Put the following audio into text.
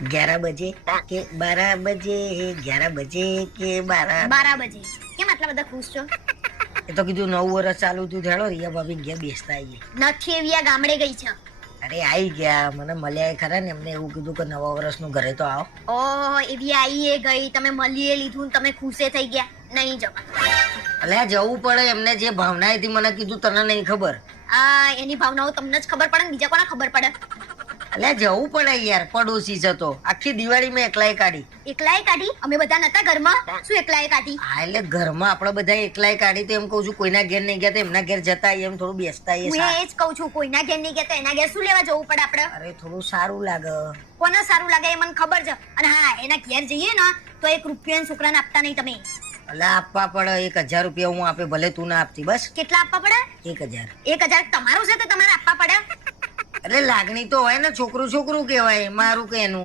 11 बजे के 12 बजे, 11 बजे के 12। 12 બજે. કેમ આટલા બધા ખુશ છો? એ તો કીધું 9 વર્ષ ચાલુ તું થેડો રિયા ભાભી ઘેર બેસતા આવીએ. નથી એવી આ ગામડે ગઈ છે. અરે આવી ગયા, મને મળ્યા ખરા ને, એમને એવું કીધું કે નવા વર્ષનું ઘરે તો આવો. ઓહો, એવી આઈ એ ગઈ, તમે મળીએ લીધું ને તમે ખુશે થઈ ગયા. નહીં જવા. અલ્યા જવું પડે, એમને જે ભાવના હતી મને કીધું તને નહીં ખબર. આ એની ભાવનાઓ તમને જ ખબર પડે ને બીજા કોને ખબર પડે? અલ્યા જવું પડે યાર, પડોશી છે તો. આખી દિવાળી મેં એકલાય કાઢી. એકલાય કાઢી? અમે બધા નતા ઘરમાં, શું એકલાય કાઢી? હા એટલે ઘરમાં આપણે બધા એકલાય કાઢી, તો એમ કહું છું કોઈના ઘેર નહીં ગયા તો એમના ઘેર જતા આવીએ, એમ થોડું બેસતા આવીએ. હું એ જ કહું છું, કોઈના ઘેર નહીં ગયા તો એના ઘેર શું લેવા જવું પડે આપણે? અરે થોડું સારું લાગે. કોને સારું લાગે એ મને ખબર છે. અને હા, એના ઘેર જઈએ ને તો 1 રૂપિયા છોકરાને આપતા નહીં તમે. અલ્યા આપવા પડે. 1000 રૂપિયા હું આપે, ભલે તું ના આપતી. બસ કેટલા આપવા પડે? 1000. 1000 તમારું છે તો તમારે આપવા પડે. એટલે લાગણી તો હોય ને, છોકરું છોકરું કહેવાય, મારું કે એનું.